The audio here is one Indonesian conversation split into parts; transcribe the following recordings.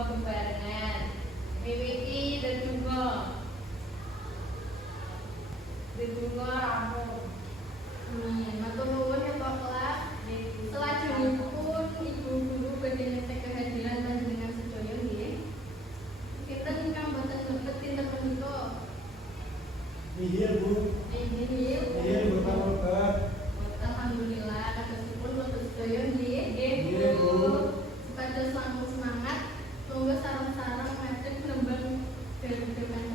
ndedonga bebarengan. Miwiti ndedonga. Ndedonga rampung. Matur nuwun ya Pak Kelas. Selajengipun Ibu Guru badhe nyek kehadiran panjenengan sedaya nggih. Kinten ingkang boten lebet dinten menika. Nggih, Bu. Nggih, Nggih, boten. Alhamdulillah, kathosipun boten sedaya nggih. Nggih, Bu. Supados langkung semangat, monggo sareng-sareng madhep nembang dalem-dalem.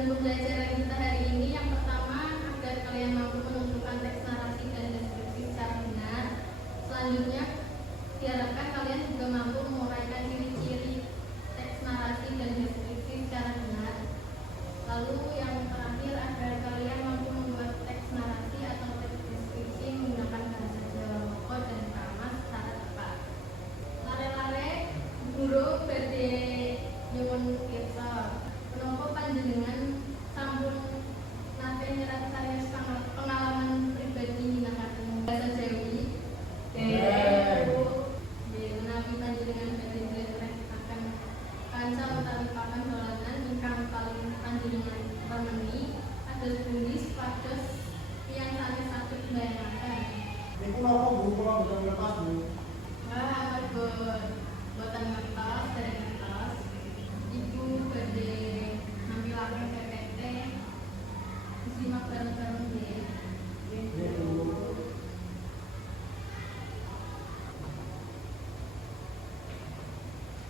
Pembelajaran kita hari ini yang pertama agar kalian mampu menentukan teks narasi dan deskripsi secara benar. Selanjutnya diharapkan kalian juga mampu menguraikan ciri-ciri teks narasi dan deskripsi secara benar. Lalu yang terakhir agar kalian mampu membuat teks narasi atau teks deskripsi menggunakan bahasa Jawa Moko dan Krama secara tepat. Lare-lare guru badhe nyuwun pirsa menapa panjenengan sampun nate nyerat cariyos pengalaman pribadi minangkaken bahasa Jawi. Menawi panjenengan badhe njlentrehaken kanca utawi papan dolanan ingkang paling panjenengan remeni kados pundi supados tiyang sanes saged mbayangken. Niku napa Bu, kula boten ngertos, Bu. Mergo boten ngertos, dereng ngertos. Ibu badhe nampilaken PPT disimak bareng-bareng nggih. Nggih, Bu.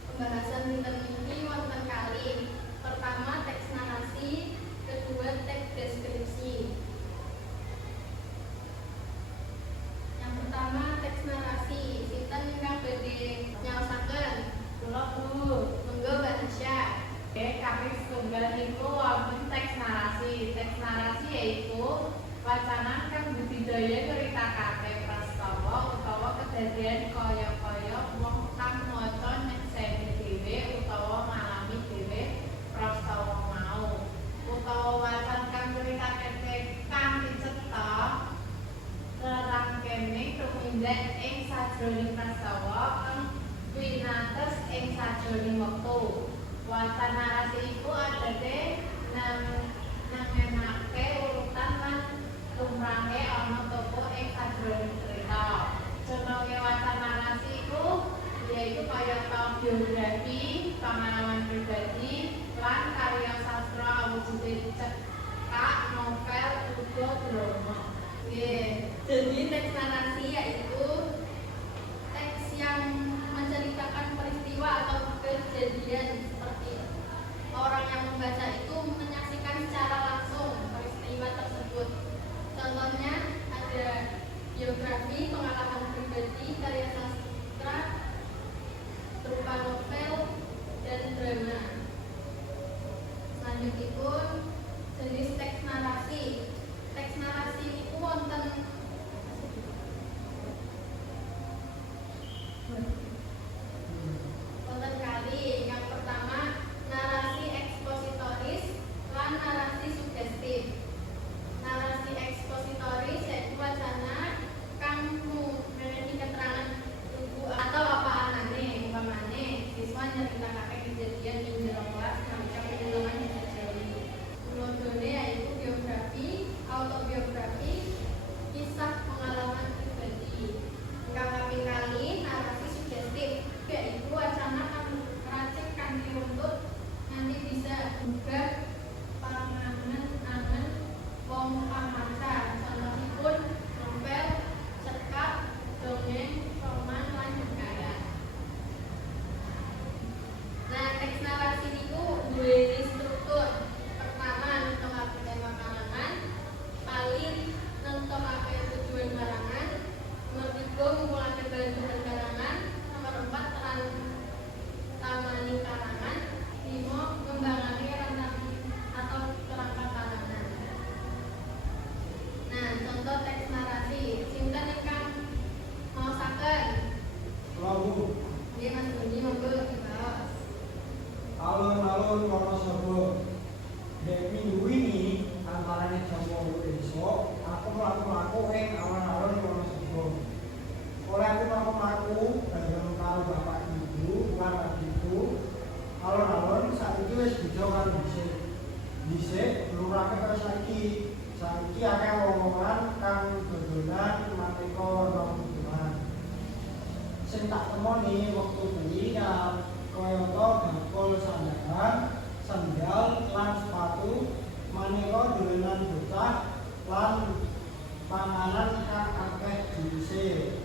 Pembahasan dinten niki wonten kalih. Pertama teks narasi, kedua teks deskripsi. Yang pertama teks narasi, sinten ingkang badhe nyaosaken? Kula Bu, Monggo Mbak Nasya. kami setunggal niku wonten teks narasi. Teks narasi yaiku wacanan kang budidaya nyritakake prastawa utawa kedadian kaya-kaya wong kang maca nyekseni dhewe utawa ngalami dhewe prastawa mau. Utawa wacan kang nyritakake kanthi cetha rerangkene tumindak ing sajroning prastawa kang winates ing sajroning wektu. Wacan narasi iku adate nengenake urutan lan lumrahe ana toko ing sajroning cerita. Jenenge wacan narasi iku yaiku kayata biografi, pengalaman pribadi, lan karya sastra awujudé cekak, novel, uga drama. Jadi teks narasi yaitu teks yang menceritakan peristiwa atau kejadian seperti orang yang membaca itu menyaksikan secara langsung peristiwa tersebut. Contohnya ada biografi, pengalaman pribadi, karya sastra berupa novel dan drama. Selanjutnya jenis teks narasi. Teks narasi itu wonten jam 8 esuk, aku mlaku-mlaku ing alun-alun Wonosobo. Oleh aku mlaku-mlaku bareng karo bapak ibu lan adikku, alun-alun saiki wis beda karo dhisik. Dhisik lurane karo saiki. Saiki akeh wong-wongan kang dodolan maneka nang sing tak temoni wektu bengi kayata bakul sandalan, sandal lan sepatu, maneka dolanan bocah lan panganan kang akeh jinise.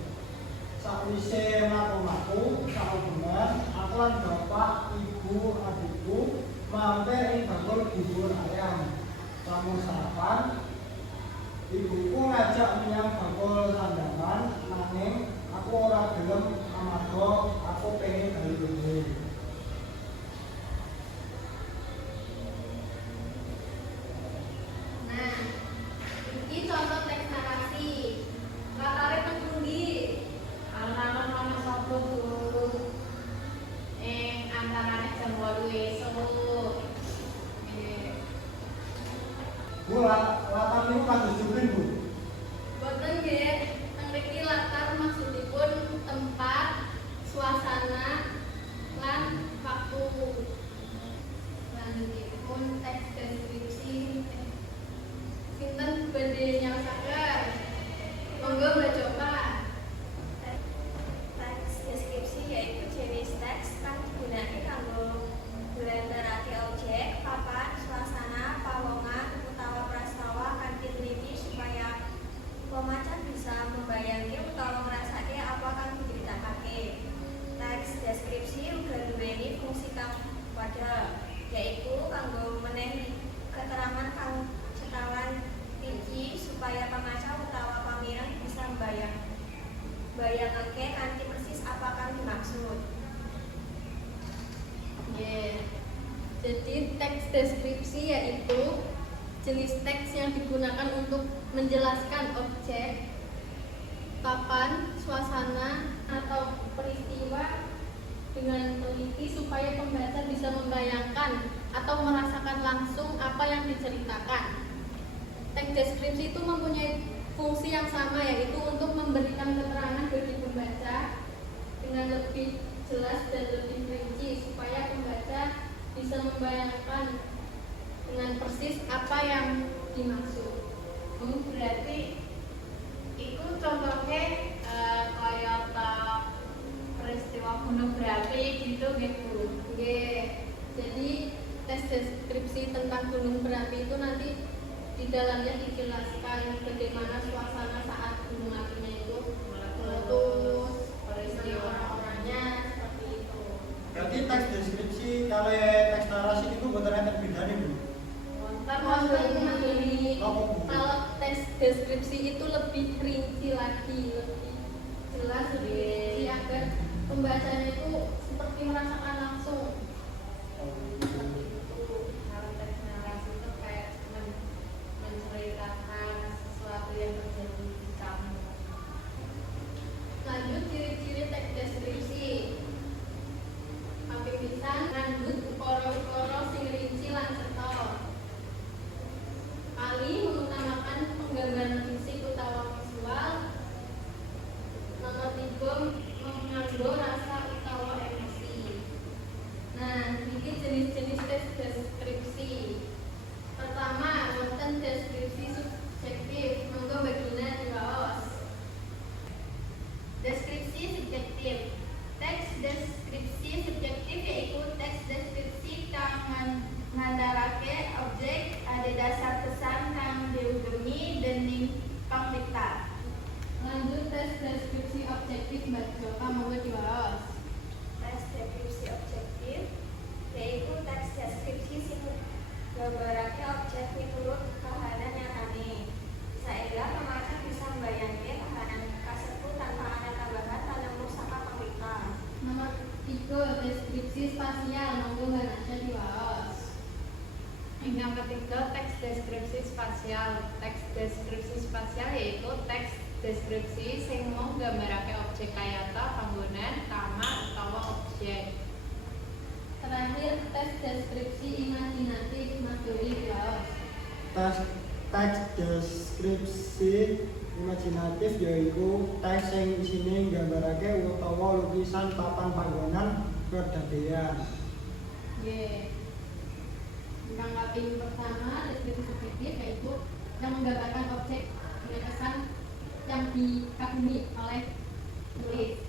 Sakwise mlaku-mlaku saubengan, aku lan bapak, ibu, adikku mampir ing bakul bubur ayam. Samu sarapan, ibuku ngajak menyang bakul sandalan, nanging aku ora gelem amarga aku pengen bali dhewe. Nah, ini contoh teks narasi. Latare nang pundi? Alun-alun Wonosobo tuh antarane jam 8 esuk. Bu, latar niku kados jubrin, Bu. Boten nggih, teng mriki latar maksudipun tempat, suasana, lan waktu. Selanjutipun teks deskripsi. Sinten badhe nyaosaken? Monggo Mbak Coba. Teks deskripsi yaitu jenis teks kang digunakaké kanggo nggambarake objek, papan, suasana, pawongan, utawa prastawa kanthi teliti supaya pemaca bisa membayangke utawa ngrasake apa kang diceritakake. Teks deskripsi uga nduwèni fungsi kang padha, yaitu kanggo menehi keterangan kang cekalan rinci supaya pemaca utawa pamireng bisa bayangake kanthi persis apa kang dimaksud. Nggih. Jadi teks deskripsi yaitu jenis teks yang digunakan untuk menjelaskan objek, papan, suasana, atau peristiwa dengan teliti supaya pembaca bisa membayangkan atau merasakan langsung apa yang diceritakan. Teks deskripsi itu mempunyai fungsi yang sama, yaitu untuk memberikan keterangan bagi pembaca dengan lebih jelas dan lebih rinci supaya pembaca bisa membayangkan dengan persis apa yang dimaksud. Berarti itu contohnya kayak peristiwa gunung berapi gitu gitu. Oke, jadi tes deskripsi tentang gunung berapi itu nanti di dalamnya dijelaskan bagaimana suasana saat gunung apinya itu meletus, peristiwa orang-orangnya seperti itu. Berarti teks deskripsi kali teks narasi itu boten enten bedane, Bu. Kalau tes deskripsi itu lebih rinci lagi, lebih jelas, lebih rinci agar pembacanya itu seperti merasakan langsung. Seperti itu. Kalau teks narasi itu kayak menceritakan sesuatu yang terjadi di kamu. Lanjut ciri-ciri teks deskripsi. Kaping pisan ngandhut ukara-ukara sing rinci lan cetha. Kali mengutamakan penggambaran fisik utawa visual. Nomor 3 menganggo rasa utawa emosi. Nah, ini jenis-jenis teks deskripsi. Pertama, wonten deskripsi subjektif. Monggo bagina diwaos. Deskripsi subjektif. Teks deskripsi subjektif yaitu teks deskripsi kang ngandharake objek adhedhasar pesan kang diugemi dening pamriksa. Lanjut tes deskripsi objektif Mbak Joka, monggo diwaos. Teks deskripsi objektif yaitu teks deskripsi sing nggambarake objek miturut kahanan nyatane. Saéngga pemaca bisa mbayangke kahanan kasebut tanpa ana tambahan lan nemu saka pamriksa. Nomor 3 deskripsi spasial, monggo Mbak Nasya diwaos. Yang ketiga, teks deskripsi spasial. Teks deskripsi spasial yaitu teks deskripsi sing mau nggambarake objek kayata panggonan, kamar utawa objek. Terakhir tes deskripsi imajinatif, Mas Dori diwaos. Tes teks deskripsi imajinatif yaiku teks sing isine nggambarake utawa lukisan papan panggonan kedadean. Tentang kaping pertama, deskripsi subjektif yaitu yang menggambarkan objek dengan kesan yang dikagumi oleh penulis.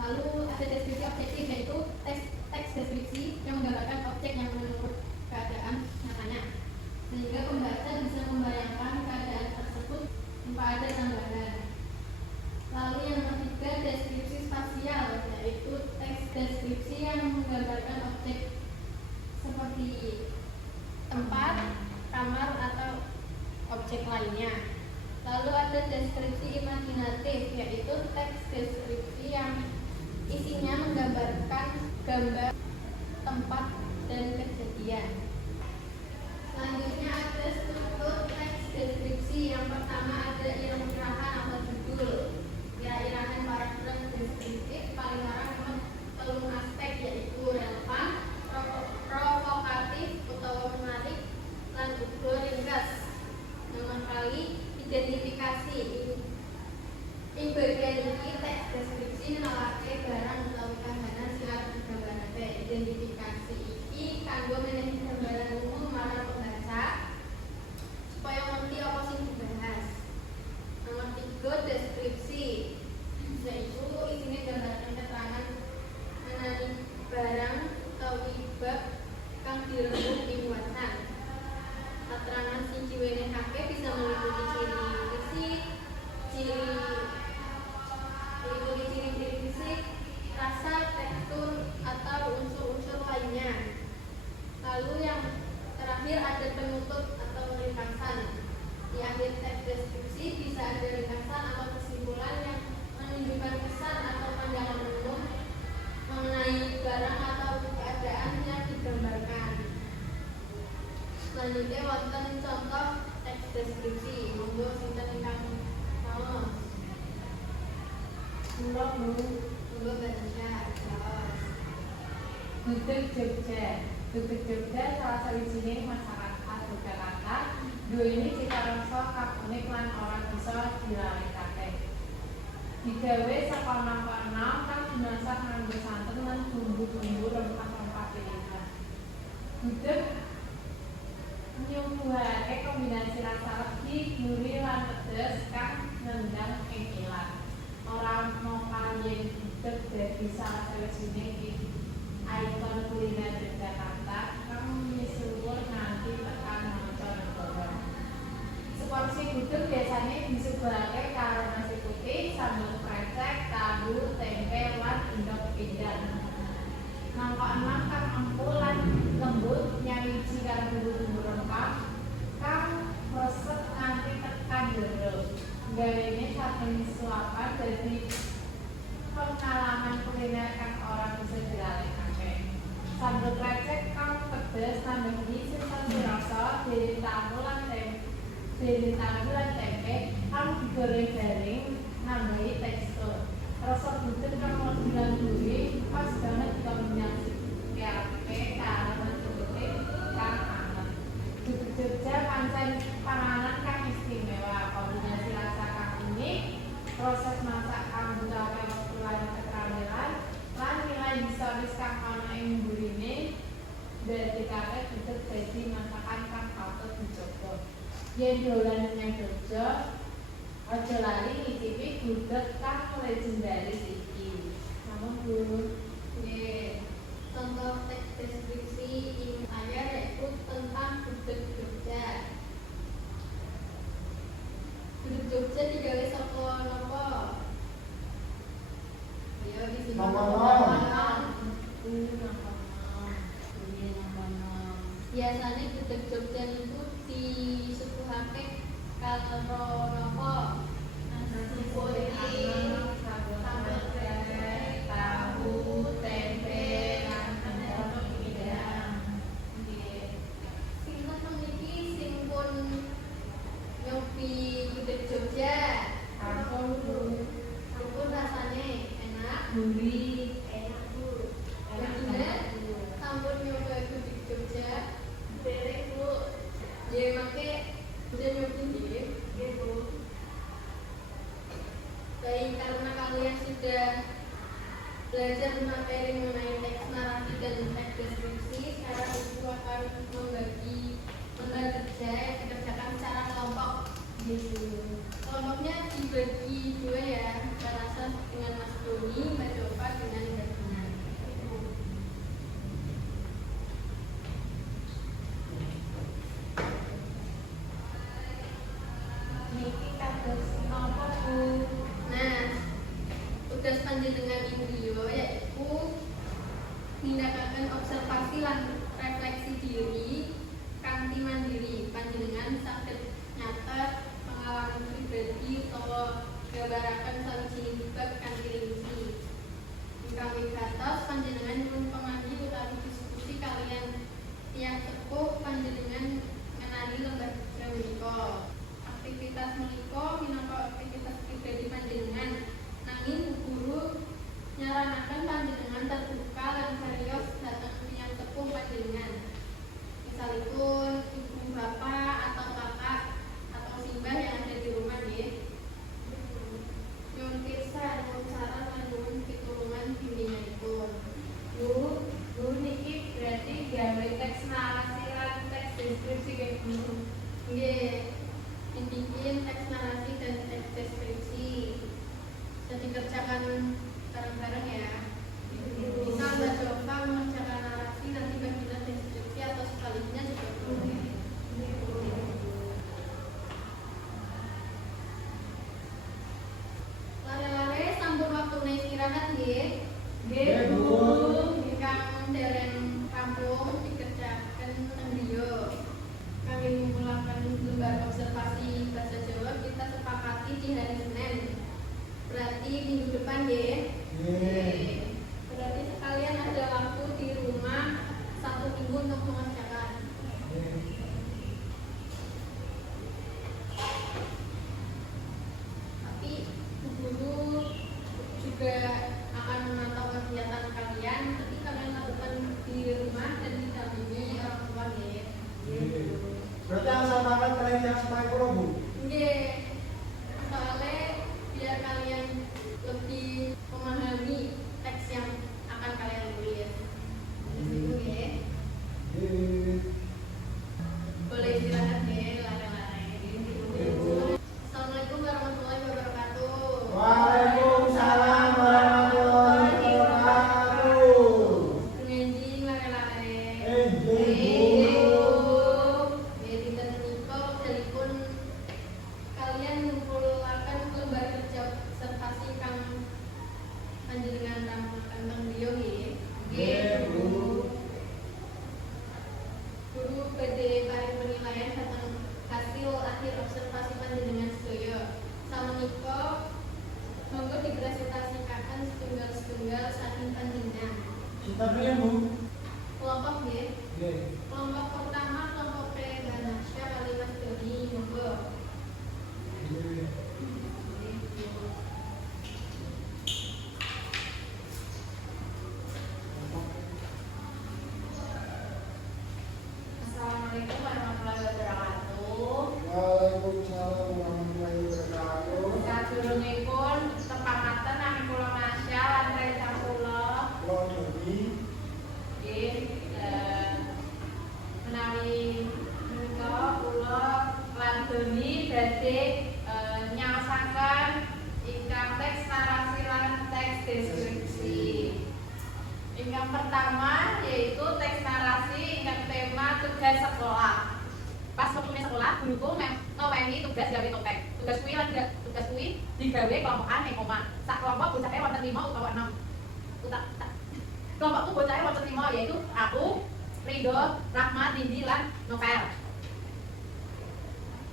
Lalu ada deskripsi objektif yaitu teks deskripsi yang menggambarkan objek yang menurut keadaan nyatanya, sehingga pembaca bisa membayangkan keadaan tersebut tanpa ada tambahan. Lalu yang ketiga, deskripsi spasial yaitu teks deskripsi yang menggambarkan objek seperti tempat, kamar, atau objek lainnya. Lalu ada deskripsi imajinatif yaitu teks deskripsi yang isinya menggambarkan gambar tempat dan kejadian. Selanjutnya ada struktur teks deskripsi. Yang pertama ada irah-irahan atau judul. Irah-irahan paragraf deskriptif paling larang memang telung aspek yaitu relevan, provokatif utawa menarik, lan uga ringkas. Nomor kali identifikasi. Ing bagian iki teks deskripsi nelake barang utawi kahanan sing arep digambarake. Identifikasi iki kanggo menehi gambaran umum marang pembaca supaya ngerti apa sing dibahas. Nomor 3, deskripsi, yaitu isine gambaran keterangan mengenai barang utawi bab kang dirembuk ing wacan. Keterangan sing diwenehake bisa meliputi ciri fisik, ciri-ciri fisik, rasa, tekstur, atau unsur-unsur lainnya. Lalu yang terakhir ada penutup atau ringkasan. Di akhir teks deskripsi bisa ada ringkasan atau kesimpulan yang menunjukkan kesan atau pandangan umum mengenai barang atau keadaan yang digambarkan. Selanjutnya wonten contoh teks deskripsi. Monggo sinten ingkang maos. Monggo Baca. Gudeg Jogja. Gudeg Jogja salah sawijining masyarakat Yogyakarta duweni cita rasa kang unik lan ora bisa dilalekake. Digawe saka enam kang dimasak nganggo santen lan bumbu-bumbu rempah-rempah pilihan. Gudeg nyuguhake kombinasi rasa legi, gurih lan pedes kang nendang ing ilat. Ora mokal yen gudeg dadi salah sawijining ikon kuliner Yogyakarta kang misuwur nganti tekan mancanegara. Seporsi gudeg biasanya disuguhake karo nasi putih, sambal krecek, tahu, tempe, lan endhog pindang. Mangkok 6 kang empuk lan lembut nyawiji karo bumbu-bumbu rempah kang resep nganti tekan jero. Gawene saking suapan dadi pengalaman kuliner kang ora bisa dilalekake. Sambal krecek kang pedes nambahi sensasi rasa dene tahu lan tempe kang digoreng garing nambahi tekstur. Rasa gudeg kang legi lan gurih pas banget dikombinasike karo nasi putih kang anget. Gudeg Jogja pancen panganan kang istimewa, kombinasi rasa kang unik, proses masak kang butuhake wektu lan keterampilan, lan nilai historis kang ana ing mburine ndadekake gudeg dadi masakan kang patut dicoba. Yen dolan menyang Jogja, aja lali ngicipi gudeg kang legendaris iki. Namun dulu, contoh teks deskripsi ini saya yaitu tentang gudeg Jogja. Gudeg Jogja digawe saka napa? Ya di sini. Biasanya gudeg Jogja itu disuguhake karo napa? Nasi putih, sambal krecek, tahu, tempe, lan endhog pindang. Nggih. Sinten mriki sing pun nyobi gudeg Jogja? Ampun rasane enak, gurih, enak Bu. Sampun nyoba gudeg Jogja? Derek Bu. Ya mangke kalian sudah belajar materi mengenai teks narasi dan teks deskripsi, sekarang ibu akan membagi lembar kerja yang dikerjakan secara kelompok gitu. Kelompoknya dibagi dua ya, Mbak Nasa dengan Mas Doni, Mbak Jova dengan Mbak Dina. Niki kados napa Bu? Nah, tugas panjenengan Indrio yaitu nindakaken observasi lan refleksi diri kanthi mandiri. Panjenengan saged nyatet pengalaman pribadi utawa gambaraken sawijining bab kanthi rinci. Ingkang wigatos panjenengan pun pemandi utawi diskusi kalian tiyang sepuh panjenengan ngenani lembar kerja menika. Aktivitas menika minangka aktivitas pribadi panjenengan, nanging Bu Guru nyaranaken panjenengan terbuka lan serius dhateng tiyang sepuh panjenengan. Misalipun ibu bapak atau kakak atau simbah yang ada di rumah nggih. Nyuwun pirsa nyuwun saran lan nyuwun pitulungan bimbinganipun. Bu niki berarti gawe teks narasi lan teks deskripsi kayak Bu. Nggih, dibikin teks narasi dan teks deskripsi. Bisa dikerjakan bareng-bareng ya. Bisa Mbak Jova mengerjakan narasi, nanti Mbak Dina deskripsi atau sebaliknya juga boleh. Lare-lare sampun waktune istirahat nggih. Nggih Bu. Ingkang dereng rampung dikerjakan teng griya. Kami memulakan lembar observasi bahasa Jawa kita sepakati di hari Senin. Berarti minggu depan ya. Berarti sekalian ada waktu di rumah 1 minggu untuk mengerjakan. Tapi Bu Guru juga akan memantau kegiatan kalian. Tapi kalian lakukan di rumah dan didampingi orang tua ya. Berarti yang saya makan kalian yang sebaik pulau Bu. Nggih. Soalnya biar kalian lebih memahami teks yang akan kalian tulis. Itu nggih. Boleh istirahat nggih, lare-lare. Assalamualaikum warahmatullahi wabarakatuh. Waalaikumsalam warahmatullahi wabarakatuh. Menjing lare-lare. Enjing, Bu. Ya, dinten menika wekdalipun kalian ngumpulaken lembar kerja observasi kang panjenengan rampungkan teng griya nggih. Nggih, Bu. Guru badhe paring penilaian dhateng hasil akhir observasi panjenengan sedaya. Samenika monggo dipresentasikan setunggal-setunggal saking panjenengan. Kita beri Bu. Kelompok nggih. Nggih. Kelompok pertama kelompok Mbak Nasya kali Mas Doni monggo. Assalamualaikum warahmatullahi wabarakatuh. Waalaikumsalam warahmatullahi wabarakatuh. Sadurungipun sepangaten nami kula Nasya lan rencang kula Pulau Doni. nggih menawi menika kula lan Doni badhe nyaosaken ingkang teks narasi lan teks deskripsi. Ingkang pertama yaitu teks narasi ingkang tema tugas sekolah. Pas wektune sekolah, guruku ngowengi tugas gawe topeng. Tugas kuwi lan tugas kuwi digawe kelompokan ing omah. Sak kelompok bocahe wonten 5 utawa 6. Kelompokku bocahe wonten 5 yaitu aku, Ridho, Rahmat, Dindi lan Novel.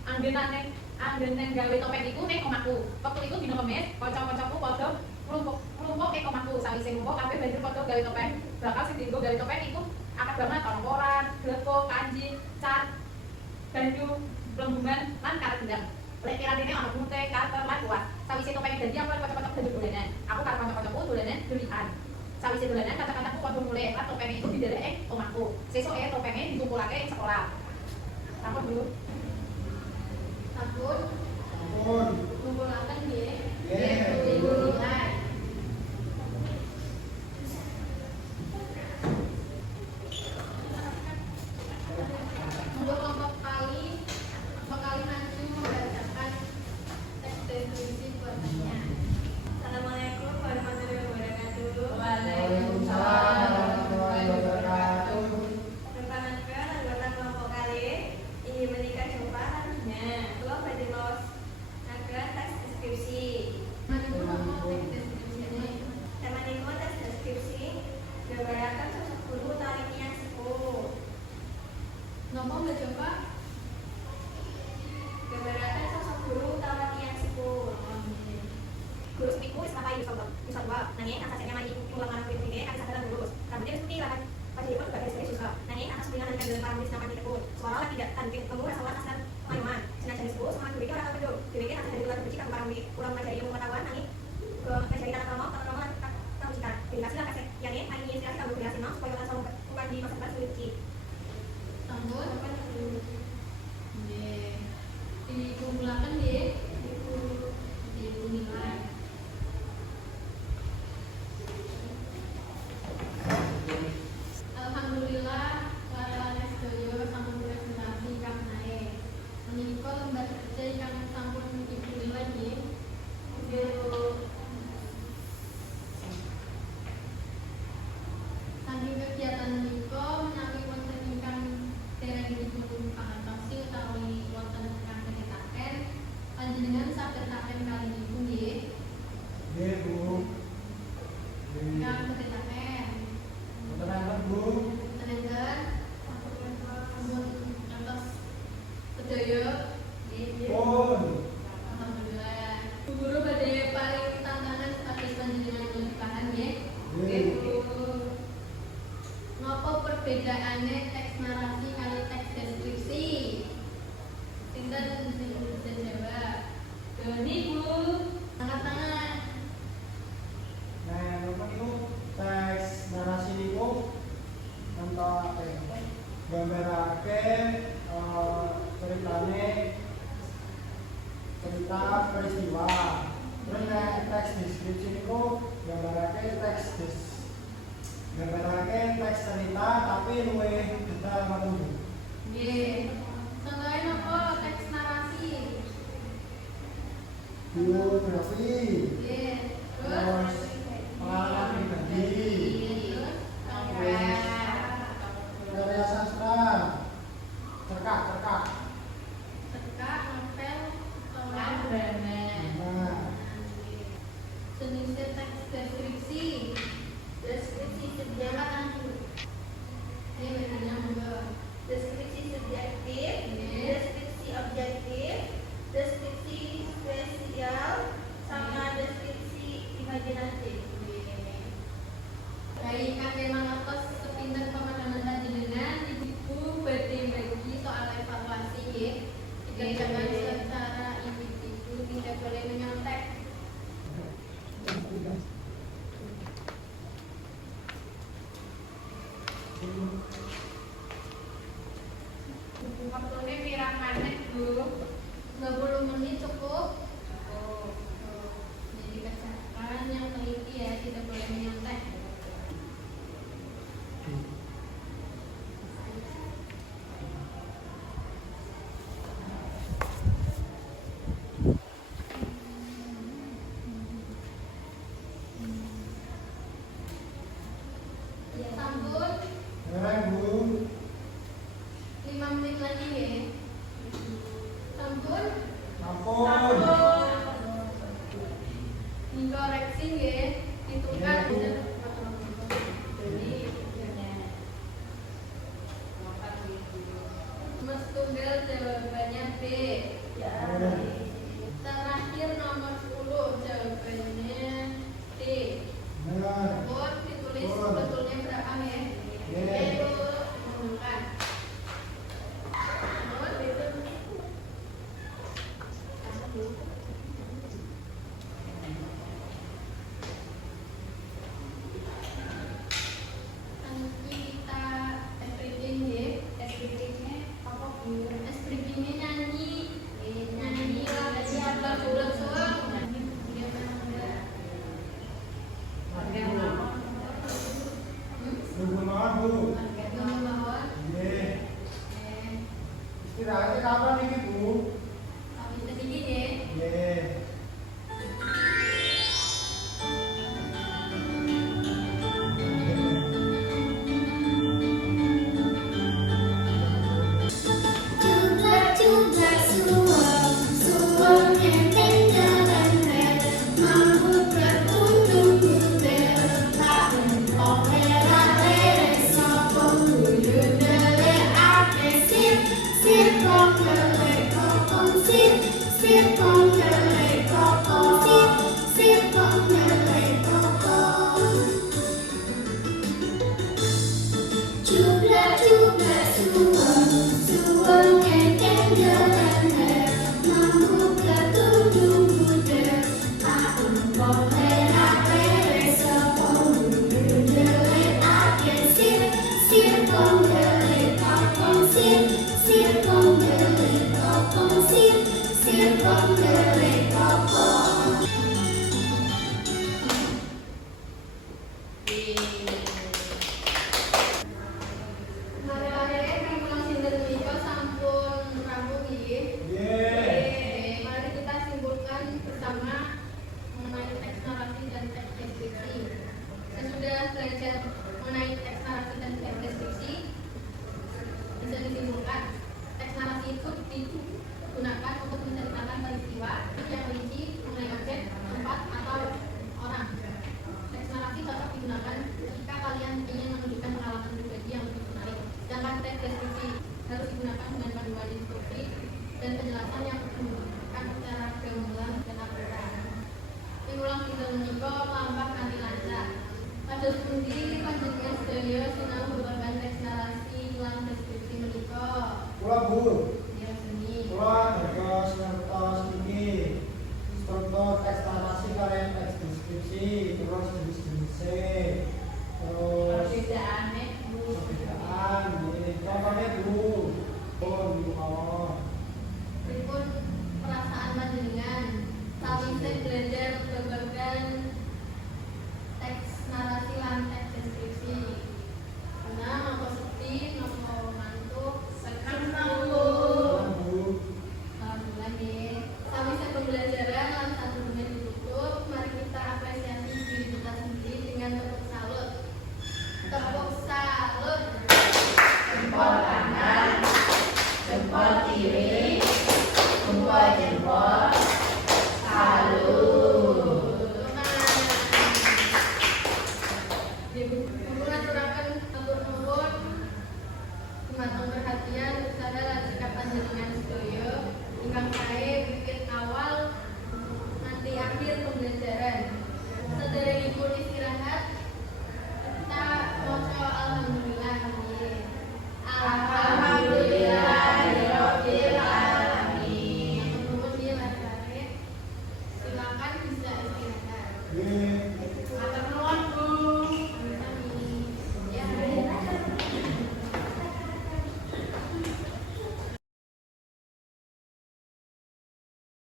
Anggenan gawe topeng iku ning omahku. Wektu iku dina Kamis, kanca-kancaku padha klumpuk ing omahku. Sawise ngumpul kabeh banjur padha gawe topeng. Bakal sing dienggo gawe topeng iku akeh banget ana koran, glepok, kanji, cat, banyu, plembungan lan karet gendang. Lek piratine ana gunting, kater lan kuat. Sawise topeng dadi aku lan kanca-kancaku banjur dolanan. Aku karo kanca-kancaku dolanan delikan. Sawise dolanan kanca-kancaku padha mulih lan topeng itu didelek ing omahku. Sesuke topenge dikumpulake ing sekolah. Sampun dulu. Sampun Ampun. ngumpulaken nggih. Nggih, Bu. Nggih. tua. Nanging angka saya lagi ulang anak pilih akan sadar lurus. Rambutnya putih lakan pada ibu juga garis garis juga. Nanging angka selingan akan dalam parambut nama kita pun. Suara tidak tanpa temu rasawan asal manuman. Senajan disebut sama diri orang apa do? Diri akan dari luar benci kamu parambut ulang mengajari ilmu pengetahuan nanging ke mengajari tata krama tahu jika dikasih lah kasih yang ini hanya inspirasi kamu kreasi mau supaya langsung bukan di masa depan sulit. Sambut dikumpulkan nilai. Alhamdulillah warahmatullahi wabarakatuh sampun presentasi kang nae. Menika lembar kerja kang sampun dipilih nggih. Saking kegiatan menika menawi wonten ingkang dereng dipun pangertosi utawi wonten ingkang ketetaken panjenengan saged taken kali niku nggih. Nggih, Bu. Ingkang ketetaken. Tenang, Bu. Tenenten ampun atas sedaya nggih. Pun. Alhamdulillah. Bu Guru badhe paring tantangan sebagai panjenengan pembukaan nggih. Nggih. Napa perbedaane teks narasi kali teks deskripsi? Sinten sing bisa jawab? Doni Bu, angkat tangan. Nah, napa niku teks narasi niku nonton gambarake ceritane cerita peristiwa. Terus nek teks deskripsi niku gambarake gambarake teks cerita tapi luwih detail ngoten. Nggih. Contohnya napa teks narasi? Biografi, Nggih. terus pengalaman pribadi, Terus novel. karya sastra, cerkak. Cerkak, novel, Kan novel. bener. Nah, Jenis teks deskripsi. Deskripsi Jawab nanti. Ini bedanya monggo. deskripsi subjektif, deskripsi objektif, deskripsi spesial, sama deskripsi imajinatif. Baik, kami mangertos sepinten pemahaman panjenengan Ibu badhe bagi soal evaluasi nggih. Dikerjakan secara individu, tidak boleh menyontek. Waktune pirang menit, Bu? 20 menit cukup. Jadi kerjakan yang teliti ya, tidak boleh menyontek. Sambut keren Bu. 5 menit lagi ya. Sambut Ampun. dikoreksi nggih, hitungkan. Ya, Mas tunggal jawabannya B. Terakhir nomor 10 jawabannya D. Benar. Buat ditulis Betul. sebetulnya berapa ya? Ya. Itu menentukan. Buat itu nanti kita escribing ya. Eskripsinya apa, Bu? Escribingnya nyanyi. Nyanyi lah, siapa bulan soal. Dia enggak. Harga mawon. Nunggu mawon Bu. Tunggu mawon. Nggih. Eh, Istirahatnya kapan iki Bu? kami sedikit ya. Nggih. Juga suam yang tinggalan mampu beruntung berletak oleh sopong buyut dele ake sip kong dele kopong sip kong dele kopong sip kong dele kopong Wong derek apa